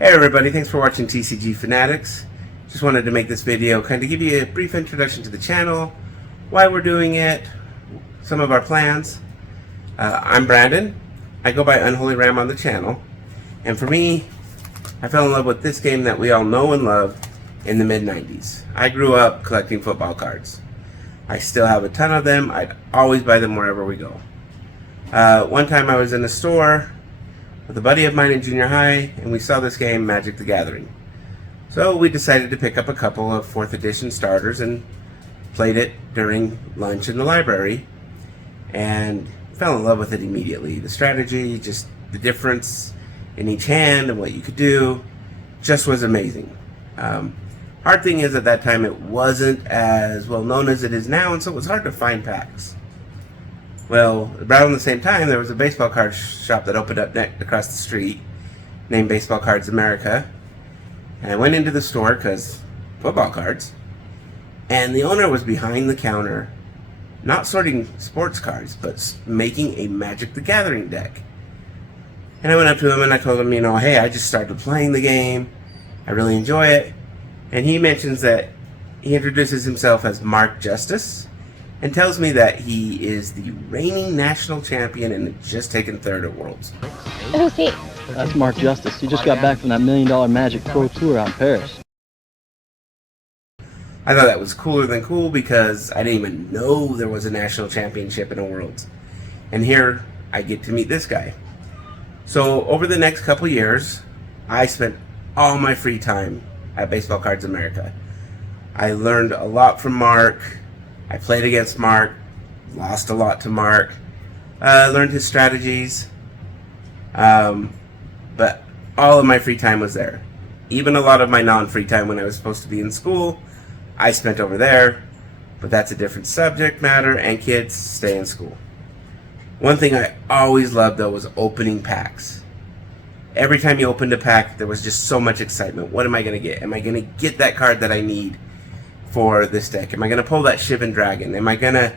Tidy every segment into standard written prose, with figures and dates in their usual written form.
Hey everybody, thanks for watching TCG Fanatics. Just wanted to make this video, kind of give you a brief introduction to the channel, why we're doing it, some of our plans. I'm Brandon. I go by Unholy Ram on the channel. And for me, I fell in love with this game that we all know and love in the mid-90s. I grew up collecting football cards. I still have a ton of them. I'd always buy them wherever we go. One time I was in a store with a buddy of mine in junior high, and we saw this game, Magic the Gathering. So we decided to pick up a couple of 4th edition starters and played it during lunch in the library, and fell in love with it immediately. The strategy, just the difference in each hand and what you could do, just was amazing. Hard thing is, at that time it wasn't as well known as it is now, and so it was hard to find packs. Well, around the same time, there was a baseball card shop that opened up across the street, named Baseball Cards America. And I went into the store, because football cards, and the owner was behind the counter, not sorting sports cards, but making a Magic the Gathering deck. And I went up to him and I told him, hey, I just started playing the game. I really enjoy it. And he mentions that he introduces himself as Mark Justice, and tells me that he is the reigning national champion and had just taken 3rd at Worlds. Who's he? That's Mark Justice. He just got back from that $1 Million Magic Pro Tour out in Paris. I thought that was cooler than cool, because I didn't even know there was a national championship in a Worlds. And here I get to meet this guy. So over the next couple years, I spent all my free time at Baseball Cards America. I learned a lot from Mark. I played against Mark, lost a lot to Mark, learned his strategies, but all of my free time was there. Even a lot of my non-free time when I was supposed to be in school, I spent over there, but that's a different subject matter, and kids, stay in school. One thing I always loved, though, was opening packs. Every time you opened a pack, there was just so much excitement. What am I going to get? Am I going to get that card that I need for this deck? Am I going to pull that Shivan Dragon? Am I going to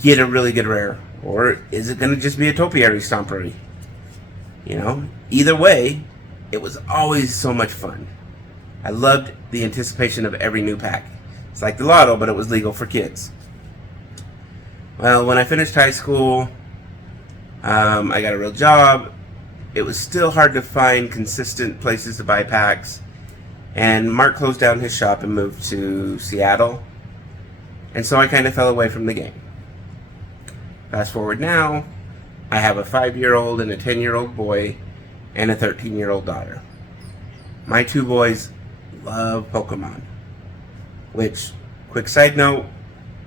get a really good rare? Or is it going to just be a Topiary Stompery? Either way, it was always so much fun. I loved the anticipation of every new pack. It's like the lotto, but it was legal for kids. Well, when I finished high school, I got a real job. It was still hard to find consistent places to buy packs. And Mark closed down his shop and moved to Seattle. And so I kind of fell away from the game. Fast forward now, I have a 5-year-old and a 10-year-old boy and a 13-year-old daughter. My 2 boys love Pokemon. Which, quick side note,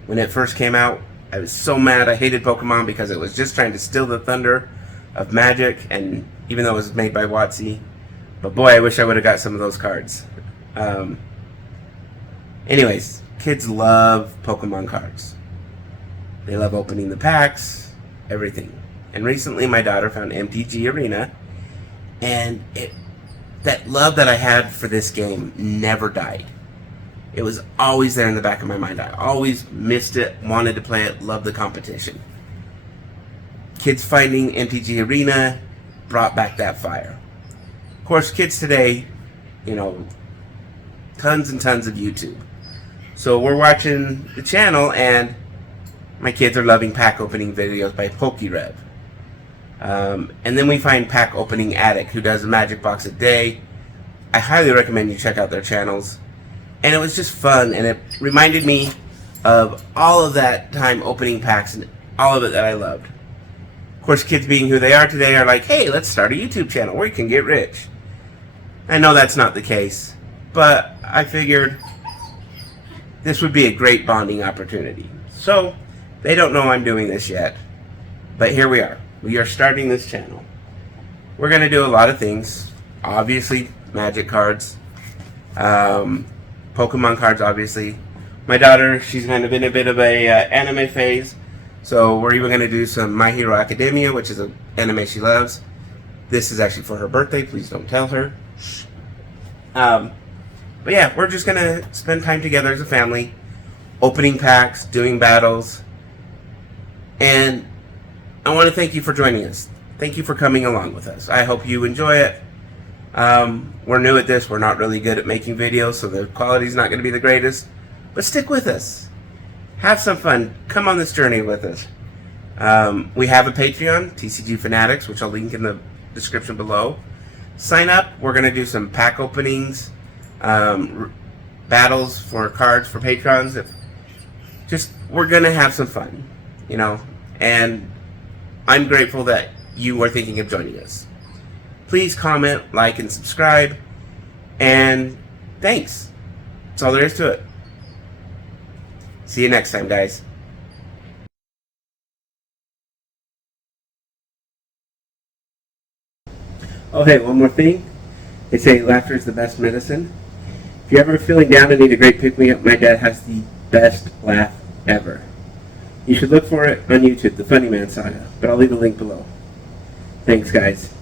when it first came out, I was so mad. I hated Pokemon because it was just trying to steal the thunder of Magic, and even though it was made by WotC. But boy, I wish I would have got some of those cards. Anyways, kids love Pokemon cards. They love opening the packs, everything. And recently my daughter found MTG Arena, and that love that I had for this game never died. It was always there in the back of my mind. I always missed it, wanted to play it, loved the competition. Kids finding MTG Arena brought back that fire. Of course, kids today, tons and tons of YouTube. So we're watching the channel, and my kids are loving pack opening videos by PokeRev. And then we find Pack Opening Addict, who does a magic box a day. I highly recommend you check out their channels. And it was just fun, and it reminded me of all of that time opening packs and all of it that I loved. Of course, kids being who they are today are like, hey, let's start a YouTube channel where you can get rich. I know that's not the case, but I figured this would be a great bonding opportunity. So, they don't know I'm doing this yet, but here we are. We are starting this channel. We're going to do a lot of things. Obviously, Magic cards. Pokemon cards, obviously. My daughter, she's kind of in a bit of a anime phase, so we're even going to do some My Hero Academia, which is an anime she loves. This is actually for her birthday. Please don't tell her. But yeah, we're just going to spend time together as a family, opening packs, doing battles, and I want to thank you for joining us. Thank you for coming along with us. I hope you enjoy it. We're new at this. We're not really good at making videos, so the quality's not going to be the greatest. But stick with us. Have some fun. Come on this journey with us. We have a Patreon, TCG Fanatics, which I'll link in the description below. Sign up. We're going to do some pack openings, battles for cards for patrons. We're going to have some fun, you know. And I'm grateful that you are thinking of joining us. Please comment, like, and subscribe. And thanks. That's all there is to it. See you next time, guys. Oh, hey, one more thing. They say laughter is the best medicine. If you're ever feeling down and need a great pick-me-up, my dad has the best laugh ever. You should look for it on YouTube, The Funny Man Saga, but I'll leave a link below. Thanks, guys.